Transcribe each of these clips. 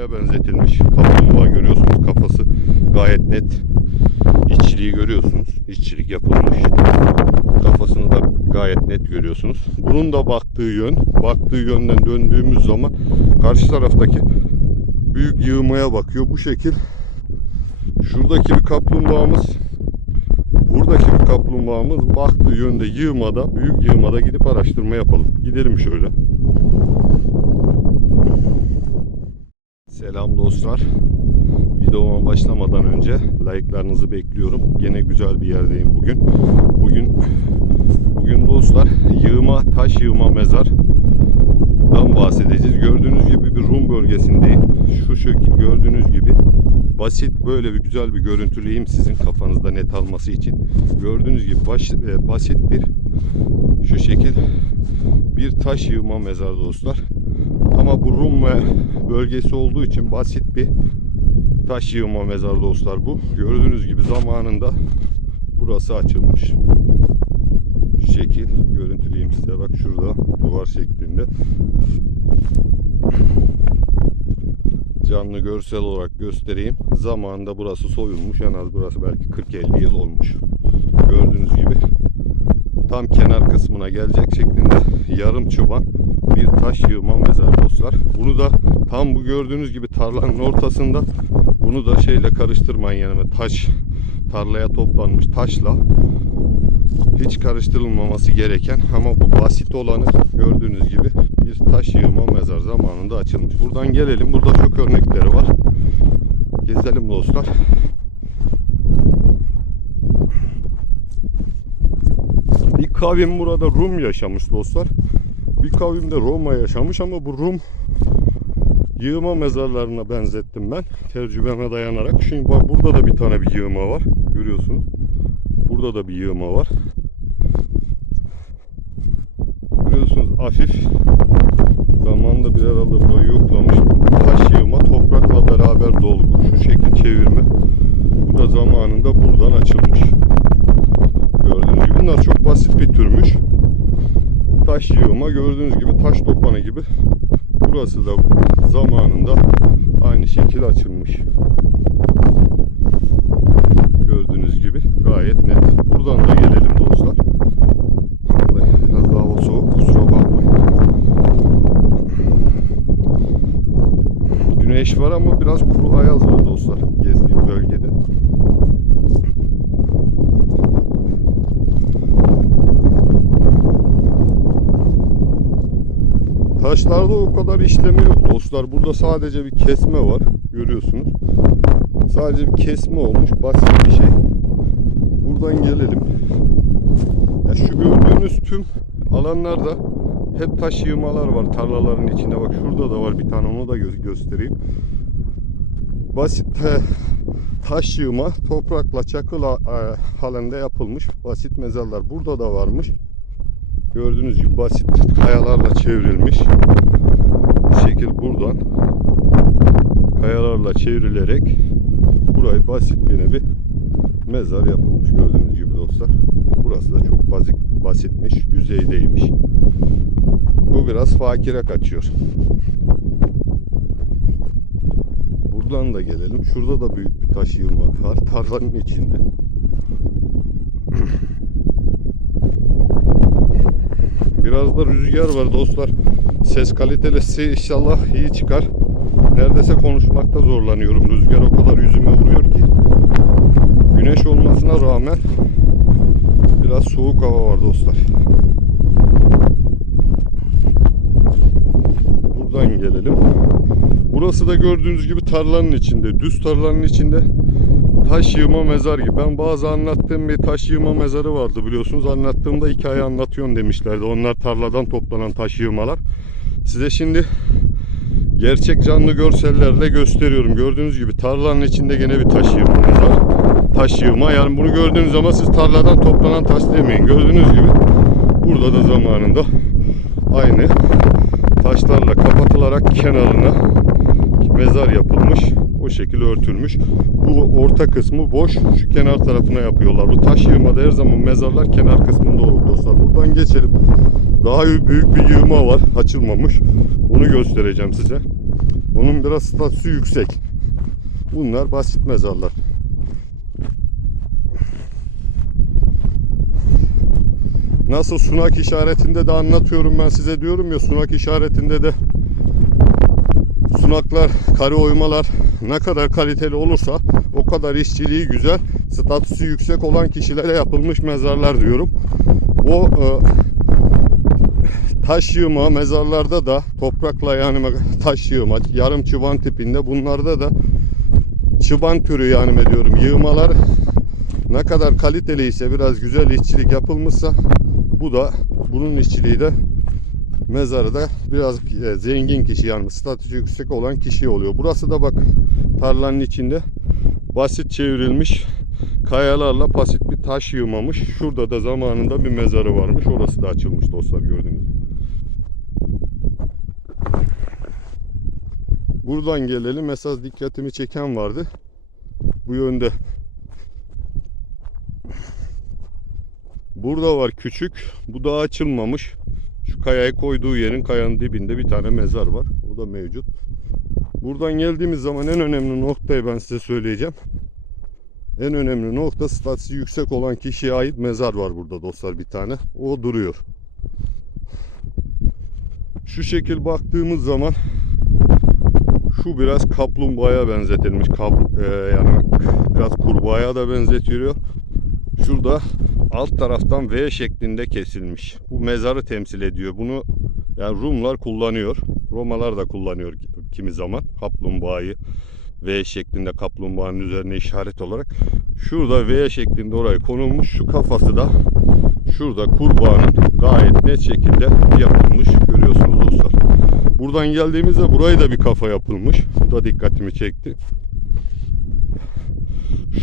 kaplumbağaya benzetilmiş. Kaplumbağa görüyorsunuz kafası gayet net. İşçiliği görüyorsunuz. İşçilik yapılmış. Kafasını da gayet net görüyorsunuz. Bunun da baktığı yön, baktığı yönden döndüğümüz zaman karşı taraftaki büyük yığmaya bakıyor. Bu şekil şuradaki bir kaplumbağamız buradaki bir kaplumbağamız baktığı yönde yığmada, büyük yığmada gidip araştırma yapalım. Gidelim şöyle. Selam dostlar. Videoma başlamadan önce like'larınızı bekliyorum. Gene güzel bir yerdeyim bugün. Bugün bugün dostlar yığma, taş yığma mezardan bahsedeceğiz. Gördüğünüz gibi bir Rum bölgesindeyim. Şu şekil gördüğünüz gibi basit böyle bir güzel bir görüntüleyeyim sizin kafanızda net alması için. Gördüğünüz gibi baş, e, basit bir şu şekil bir taş yığma mezar dostlar. Ama bu Rum ve bölgesi olduğu için basit bir taş yığma mezar dostlar bu. Gördüğünüz gibi zamanında burası açılmış. Şu şekil görüntüleyeyim size. Bak şurada duvar şeklinde. Canlı görsel olarak göstereyim. Zamanında burası soyulmuş. En az burası belki 40-50 yıl olmuş. Gördüğünüz gibi tam kenar kısmına gelecek şeklinde yarım çoban bir taş yığma mezar dostlar. Bunu da tam bu gördüğünüz gibi tarlanın ortasında bunu da şeyle karıştırmayın yani taş tarlaya toplanmış taşla hiç karıştırılmaması gereken ama bu basit olanı gördüğünüz gibi bir taş yığma mezar zamanında açılmış. Buradan gelelim. Burada çok örnekleri var. Gezelim dostlar. Bir kavim burada Rum yaşamış dostlar. Bir kavim de Roma yaşamış ama bu Rum yığma mezarlarına benzettim ben. Tecrübeme dayanarak. Şimdi bak burada da bir tane bir yığma var. Görüyorsunuz. Burada da bir yığma var. Görüyorsunuz hafif zamanında bir herhalde burayı yoklamış. Taş yığma toprakla beraber dolgu. Şu şekil çevirme. Bu da zamanında buradan açılmış. Gördüğünüz gibi bunlar çok basit bir türmüş. Taş yığma gördüğünüz gibi taş topanı gibi. Burası da zamanında aynı şekil açılmış. Gördüğünüz gibi gayet net. Buradan da gelelim dostlar. Biraz daha hava soğuk kusura bakmayın. Güneş var ama biraz kuru ayaz var dostlar gezdiğim bölgede. Taşlarda o kadar işlemi yok dostlar. Burada sadece bir kesme var. Görüyorsunuz. Sadece bir kesme olmuş. Basit bir şey. Buradan gelelim. Ya şu gördüğünüz tüm alanlarda hep taş yığmalar var tarlaların içinde. Bak şurada da var bir tane onu da gö- göstereyim. Basit taş yığma toprakla çakıl e, halinde yapılmış basit mezarlar. Burada da varmış. Gördüğünüz gibi basit kayalarla çevrilmiş. Bu şekil buradan kayalarla çevrilerek burayı basit bir nevi mezar yapılmış gördüğünüz gibi dostlar. Burası da çok basit, basitmiş, yüzeydeymiş. Bu biraz fakire kaçıyor. Buradan da gelelim. Şurada da büyük bir taş yığma var. Tarlanın içinde. Biraz da rüzgar var dostlar. Ses kalitesi inşallah iyi çıkar. Neredeyse konuşmakta zorlanıyorum. Rüzgar o kadar yüzüme vuruyor ki. Güneş olmasına rağmen biraz soğuk hava var dostlar. Buradan gelelim. Burası da gördüğünüz gibi tarlanın içinde. Düz tarlanın içinde taş yığma mezar gibi. Ben bazı anlattığım bir taş yığma mezarı vardı biliyorsunuz. Anlattığımda hikaye anlatıyorsun demişlerdi. Onlar tarladan toplanan taş yığmalar. Size şimdi gerçek canlı görsellerle gösteriyorum. Gördüğünüz gibi tarlanın içinde gene bir taş yığma mezar. Taş yığma yani bunu gördüğünüz zaman siz tarladan toplanan taş demeyin. Gördüğünüz gibi burada da zamanında aynı taşlarla kapatılarak kenarına mezar yapılmış. O şekilde örtülmüş. Bu orta kısmı boş. Şu kenar tarafına yapıyorlar. Bu taş yığmada her zaman mezarlar kenar kısmında olur dostlar. Buradan geçelim. Daha büyük bir yığma var. Açılmamış. Onu göstereceğim size. Onun biraz statüsü yüksek. Bunlar basit mezarlar. Nasıl sunak işaretinde de anlatıyorum ben size diyorum ya sunak işaretinde de sunaklar, kare oymalar ne kadar kaliteli olursa o kadar işçiliği güzel, statüsü yüksek olan kişilere yapılmış mezarlar diyorum. O e, taş yığma mezarlarda da toprakla yani taş yığma, yarım çıban tipinde bunlarda da çıban türü yani diyorum yığmalar ne kadar kaliteli ise biraz güzel işçilik yapılmışsa bu da bunun işçiliği de mezarı da biraz e, zengin kişi yani statüsü yüksek olan kişi oluyor. Burası da bak tarlanın içinde basit çevrilmiş kayalarla basit bir taş yığmamış. Şurada da zamanında bir mezarı varmış. Orası da açılmış dostlar gördüğünüz gibi. Buradan gelelim. Esas dikkatimi çeken vardı. Bu yönde. Burada var küçük. Bu da açılmamış. Şu kayayı koyduğu yerin kayanın dibinde bir tane mezar var. O da mevcut. Buradan geldiğimiz zaman en önemli noktayı ben size söyleyeceğim. En önemli nokta statüsü yüksek olan kişiye ait mezar var burada dostlar bir tane. O duruyor. Şu şekil baktığımız zaman şu biraz kaplumbağaya benzetilmiş. Kabr- e, yani biraz kurbağaya da benzetiyor. Şurada alt taraftan V şeklinde kesilmiş. Bu mezarı temsil ediyor. Bunu yani Rumlar kullanıyor. Romalar da kullanıyor kimi zaman kaplumbağayı V şeklinde kaplumbağanın üzerine işaret olarak. Şurada V şeklinde oraya konulmuş. Şu kafası da şurada kurbağanın gayet net şekilde yapılmış. Görüyorsunuz dostlar. Buradan geldiğimizde burayı da bir kafa yapılmış. Bu da dikkatimi çekti.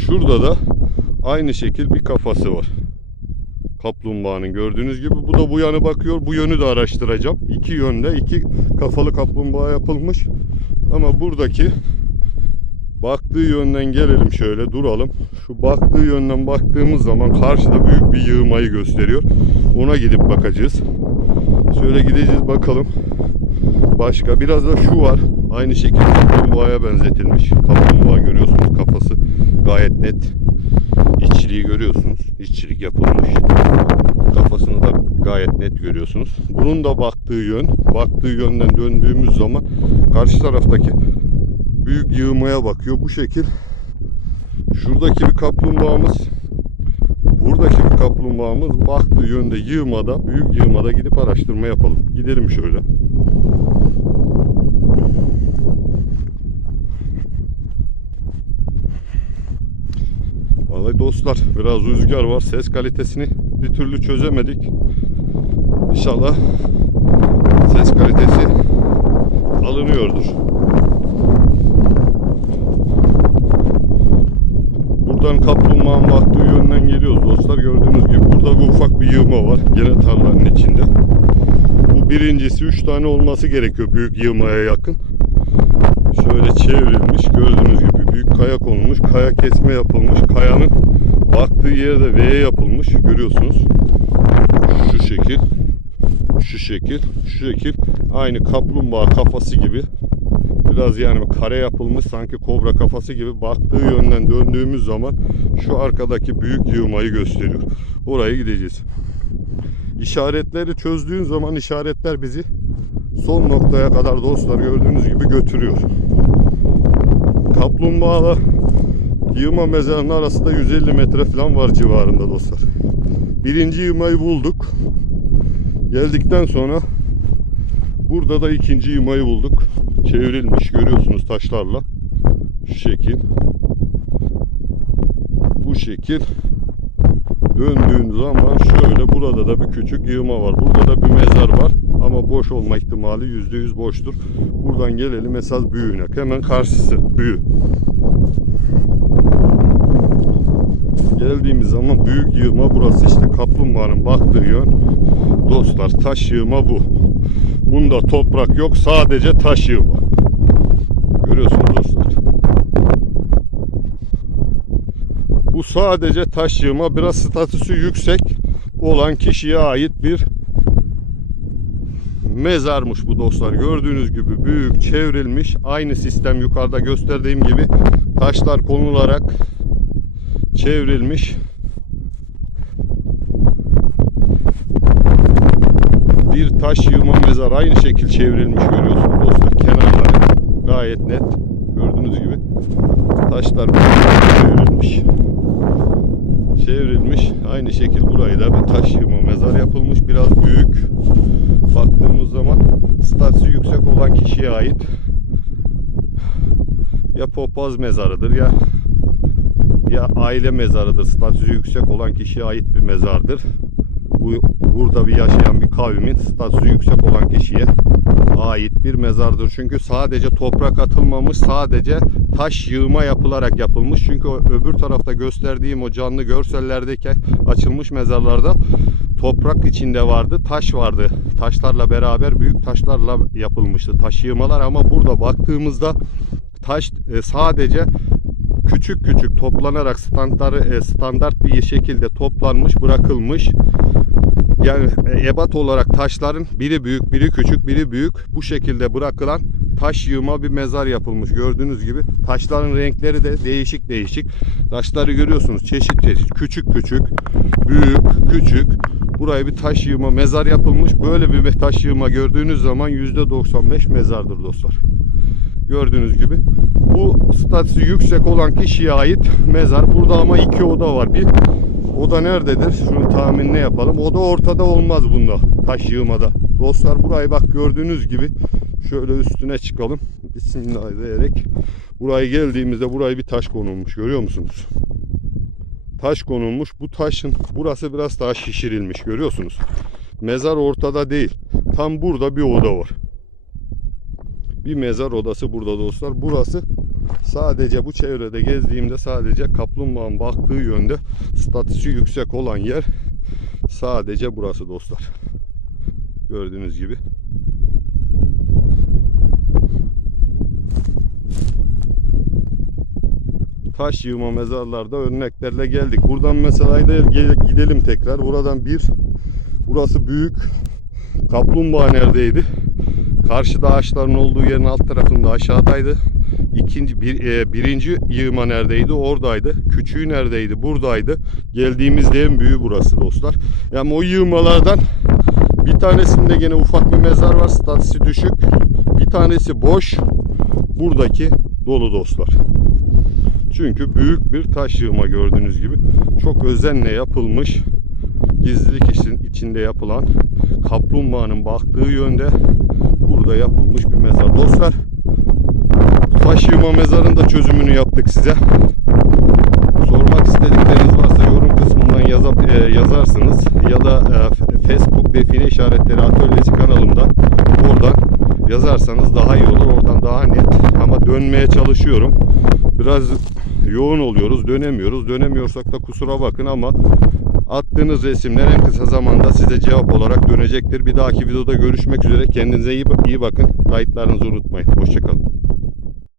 Şurada da aynı şekil bir kafası var. Kaplumbağanın gördüğünüz gibi bu da bu yana bakıyor. Bu yönü de araştıracağım. İki yönde iki kafalı kaplumbağa yapılmış. Ama buradaki baktığı yönden gelelim şöyle duralım. Şu baktığı yönden baktığımız zaman karşıda büyük bir yığmayı gösteriyor. Ona gidip bakacağız. Şöyle gideceğiz bakalım. Başka biraz da şu var. Aynı şekilde kaplumbağaya benzetilmiş. Kaplumbağa görüyorsunuz kafası gayet net. İşçiliği görüyorsunuz. İşçilik yapılmış. Gayet net görüyorsunuz. Bunun da baktığı yön, baktığı yönden döndüğümüz zaman karşı taraftaki büyük yığmaya bakıyor. Bu şekil şuradaki bir kaplumbağamız buradaki bir kaplumbağamız baktığı yönde yığmada, büyük yığmada gidip araştırma yapalım. Gidelim şöyle. Vallahi dostlar biraz rüzgar var. Ses kalitesini bir türlü çözemedik. İnşallah ses kalitesi alınıyordur. Buradan kaplumbağanın baktığı yönden geliyoruz dostlar. Gördüğünüz gibi burada bir ufak bir yığma var. Yine tarlanın içinde. Bu birincisi 3 tane olması gerekiyor büyük yığmaya yakın. Şöyle çevrilmiş gördüğünüz gibi büyük kaya konulmuş. Kaya kesme yapılmış. Kayanın baktığı yerde V yapılmış. Görüyorsunuz. Şu şekil. Şu şekil. Şu şekil. Aynı kaplumbağa kafası gibi. Biraz yani kare yapılmış sanki kobra kafası gibi baktığı yönden döndüğümüz zaman şu arkadaki büyük yığmayı gösteriyor. Oraya gideceğiz. İşaretleri çözdüğün zaman işaretler bizi son noktaya kadar dostlar gördüğünüz gibi götürüyor. Kaplumbağala yığma mezarının arasında 150 metre falan var civarında dostlar. Birinci yığmayı bulduk. Geldikten sonra burada da ikinci yığmayı bulduk. Çevrilmiş görüyorsunuz taşlarla. Şu şekil. Bu şekil. Döndüğün zaman şöyle burada da bir küçük yığma var. Burada da bir mezar var. Ama boş olma ihtimali %100 boştur. Buradan gelelim esas büyüğüne. Hemen karşısı büyü. Geldiğimiz zaman büyük yığma burası işte kaplumbağanın baktığı yön. Dostlar taş yığma bu. Bunda toprak yok sadece taş yığma. Görüyorsunuz dostlar. Bu sadece taş yığma biraz statüsü yüksek olan kişiye ait bir mezarmış bu dostlar. Gördüğünüz gibi büyük çevrilmiş. Aynı sistem yukarıda gösterdiğim gibi taşlar konularak çevrilmiş. Bir taş yığma mezar aynı şekil çevrilmiş görüyorsunuz dostlar. Kenarları gayet net. Gördüğünüz gibi taşlar çevrilmiş. Çevrilmiş. Aynı şekil burayı da bir taş yığma mezar yapılmış. Biraz büyük. Baktığımız zaman statüsü yüksek olan kişiye ait ya popaz mezarıdır ya ya aile mezarıdır. Statüsü yüksek olan kişiye ait bir mezardır. Bu burada bir yaşayan bir kavmin statüsü yüksek olan kişiye ait bir mezardır. Çünkü sadece toprak atılmamış, sadece taş yığma yapılarak yapılmış. Çünkü öbür tarafta gösterdiğim o canlı görsellerdeki açılmış mezarlarda toprak içinde vardı, taş vardı. Taşlarla beraber büyük taşlarla yapılmıştı taş yığmalar ama burada baktığımızda taş e, sadece küçük küçük toplanarak standart, e, standart bir şekilde toplanmış, bırakılmış. Yani e, ebat olarak taşların biri büyük, biri küçük, biri büyük bu şekilde bırakılan taş yığma bir mezar yapılmış. Gördüğünüz gibi taşların renkleri de değişik değişik. Taşları görüyorsunuz çeşit çeşit. Küçük küçük, büyük, küçük. Buraya bir taş yığma mezar yapılmış. Böyle bir taş yığma gördüğünüz zaman %95 mezardır dostlar. Gördüğünüz gibi. Bu statüsü yüksek olan kişiye ait mezar. Burada ama iki oda var. Bir oda nerededir? Şunu tahminini yapalım. Oda ortada olmaz bunda. Taş yığmada. Dostlar burayı bak gördüğünüz gibi şöyle üstüne çıkalım. Bismillah diyerek. Buraya geldiğimizde buraya bir taş konulmuş. Görüyor musunuz? Taş konulmuş. Bu taşın burası biraz daha şişirilmiş. Görüyorsunuz. Mezar ortada değil. Tam burada bir oda var. Bir mezar odası burada dostlar. Burası sadece bu çevrede gezdiğimde sadece kaplumbağanın baktığı yönde statüsü yüksek olan yer sadece burası dostlar. Gördüğünüz gibi. Taş yığma mezarlarda örneklerle geldik. Buradan mesela gidelim tekrar. Buradan bir burası büyük kaplumbağa neredeydi? Karşıda ağaçların olduğu yerin alt tarafında aşağıdaydı. İkinci, bir, e, birinci yığma neredeydi? Oradaydı. Küçüğü neredeydi? Buradaydı. Geldiğimizde en büyüğü burası dostlar. Yani o yığmalardan bir tanesinde gene ufak bir mezar var. Statüsü düşük. Bir tanesi boş. Buradaki dolu dostlar. Çünkü büyük bir taş yığma gördüğünüz gibi. Çok özenle yapılmış. Gizlilik için, içinde yapılan kaplumbağanın baktığı yönde burada yapılmış bir mezar. Dostlar taş yığma mezarın da çözümünü yaptık size. Sormak istedikleriniz varsa yorum kısmından yazıp, e, yazarsınız ya da e, Facebook define işaretleri atölyesi kanalımda oradan yazarsanız daha iyi olur. Oradan daha net ama dönmeye çalışıyorum. Biraz yoğun oluyoruz, dönemiyoruz. Dönemiyorsak da kusura bakın ama attığınız resimler en kısa zamanda size cevap olarak dönecektir. Bir dahaki videoda görüşmek üzere. Kendinize iyi, iyi bakın. Kayıtlarınızı unutmayın. Hoşçakalın.